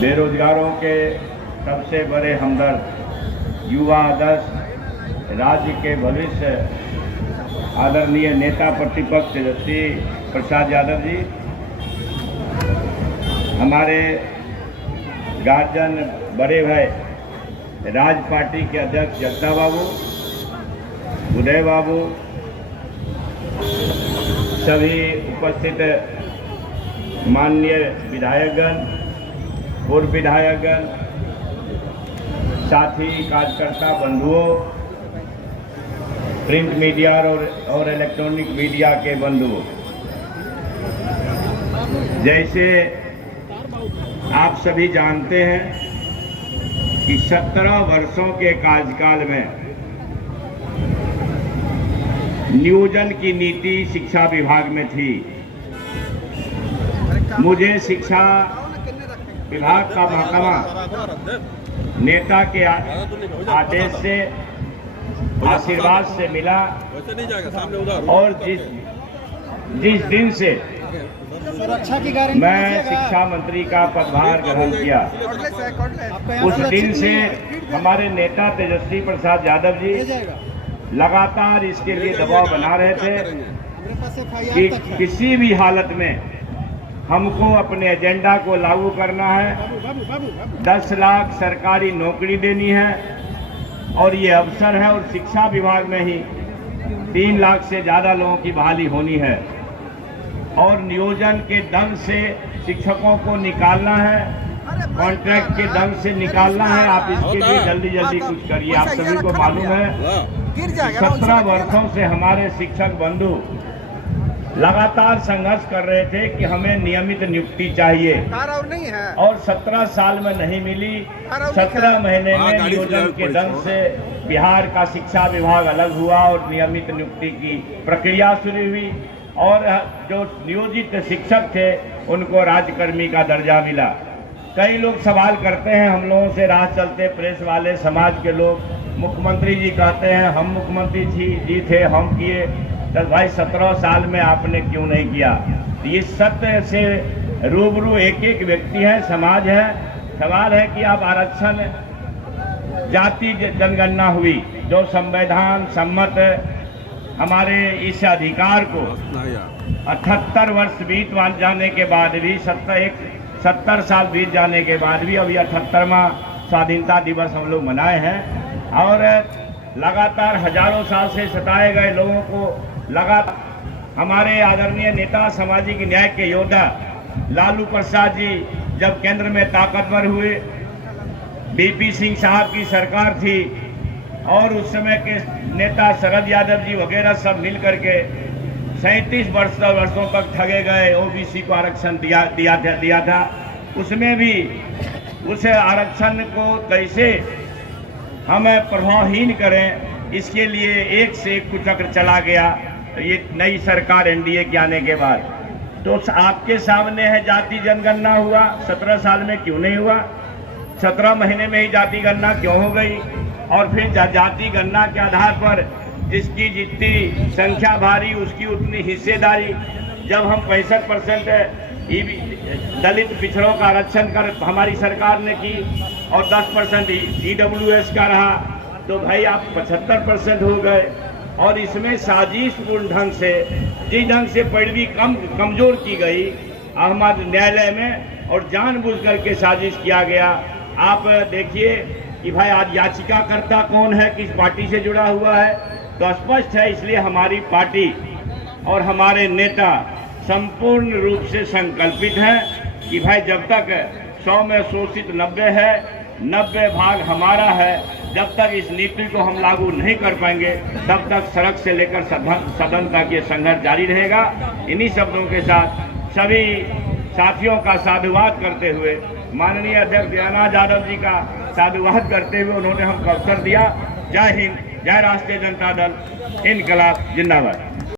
बेरोजगारों के सबसे बड़े हमदर्द, युवा आदर्श, राज्य के भविष्य, आदरणीय नेता प्रतिपक्ष तेजस्वी प्रसाद यादव जी, हमारे गार्जियन बड़े भाई राज पार्टी के अध्यक्ष जगदा बाबू, उदय बाबू, सभी उपस्थित माननीय विधायकगण, पूर्व विधायकगण, साथी कार्यकर्ता बंधुओं, प्रिंट मीडिया और इलेक्ट्रॉनिक मीडिया के बंधुओं, जैसे आप सभी जानते हैं कि 17 वर्षों के कार्यकाल में नियोजन की नीति शिक्षा विभाग में थी। मुझे शिक्षा विभाग का महकमा नेता के आदेश से, आशीर्वाद से मिला और जिस दिन से मैं शिक्षा मंत्री का पदभार ग्रहण किया, उस दिन से हमारे नेता तेजस्वी प्रसाद यादव जी लगातार इसके लिए दबाव बना रहे थे कि किसी भी हालत में हमको अपने एजेंडा को लागू करना है। 10 लाख सरकारी नौकरी देनी है और ये अवसर है, और शिक्षा विभाग में ही 3 लाख से ज़्यादा लोगों की बहाली होनी है और नियोजन के दम से शिक्षकों को निकालना है, कॉन्ट्रैक्ट के दम से निकालना है। आप इसके लिए जल्दी जल्दी कुछ करिए। आप सभी को मालूम है 17 वर्षों से हमारे शिक्षक बंधु लगातार संघर्ष कर रहे थे कि हमें नियमित नियुक्ति चाहिए और 17 साल में नहीं मिली। 17 महीने में नियोजन के दम से बिहार का शिक्षा विभाग अलग हुआ और नियमित नियुक्ति की प्रक्रिया शुरू हुई और जो नियोजित शिक्षक थे उनको राज्यकर्मी का दर्जा मिला। कई लोग सवाल करते हैं हम लोगों से, राह चलते प्रेस वाले, समाज के लोग, मुख्यमंत्री जी कहते हैं हम मुख्यमंत्री जी थे, हम किए। तो भाई 17 साल में आपने क्यों नहीं किया? ये सत्य से रूबरू एक एक व्यक्ति है, समाज है। सवाल है कि आप आरक्षण जाति जनगणना हुई जो संविधान सम्मत हमारे इस अधिकार को 78 वर्ष बीत जाने के बाद भी, 70 साल बीत जाने के बाद भी अभी 78वां स्वाधीनता दिवस हम लोग मनाए हैं और लगातार हजारों साल से सताए गए लोगों को लगातार हमारे आदरणीय नेता, सामाजिक न्याय के योद्धा लालू प्रसाद जी जब केंद्र में ताकतवर हुए, बीपी सिंह साहब की सरकार थी और उस समय के नेता शरद यादव जी वगैरह सब मिल करके 37 वर्षों तक ठगे गए, ओबीसी को आरक्षण दिया था। उसमें भी उस आरक्षण को कैसे हम प्रभावहीन करें, इसके लिए एक से एक कुचक्र चला गया। ये नई सरकार एनडीए के आने के बाद तो आपके सामने है, जाति जनगणना हुआ 17 साल में क्यों नहीं हुआ? 17 महीने में ही जाति गणना क्यों हो गई? और फिर जाति गणना के आधार पर जिसकी जितनी संख्या भारी उसकी उतनी हिस्सेदारी। जब हम 65% दलित पिछड़ों का आरक्षण कर हमारी सरकार ने की और 10% ईडब्ल्यूएस का रहा, तो भाई आप 75% हो गए। और इसमें साजिशपूर्ण ढंग से, जिस ढंग से पैरवी कमजोर की गई अहमद न्यायालय में और जानबूझ करके साजिश किया गया। आप देखिए कि भाई आज याचिकाकर्ता कौन है, किस पार्टी से जुड़ा हुआ है, तो स्पष्ट है। इसलिए हमारी पार्टी और हमारे नेता संपूर्ण रूप से संकल्पित है कि भाई जब तक 100 में शोषित 90 है, 90 भाग हमारा है, जब तक इस नीति को हम लागू नहीं कर पाएंगे तब तक सड़क से लेकर सदन तक ये संघर्ष जारी रहेगा। इन्हीं शब्दों के साथ सभी साथियों का साधुवाद करते हुए, माननीय अध्यक्ष दयानंद यादव जी का साधुवाद करते हुए उन्होंने हमको अवसर दिया। जय हिंद, जय राष्ट्रीय जनता दल, इनकलाब जिंदाबाद।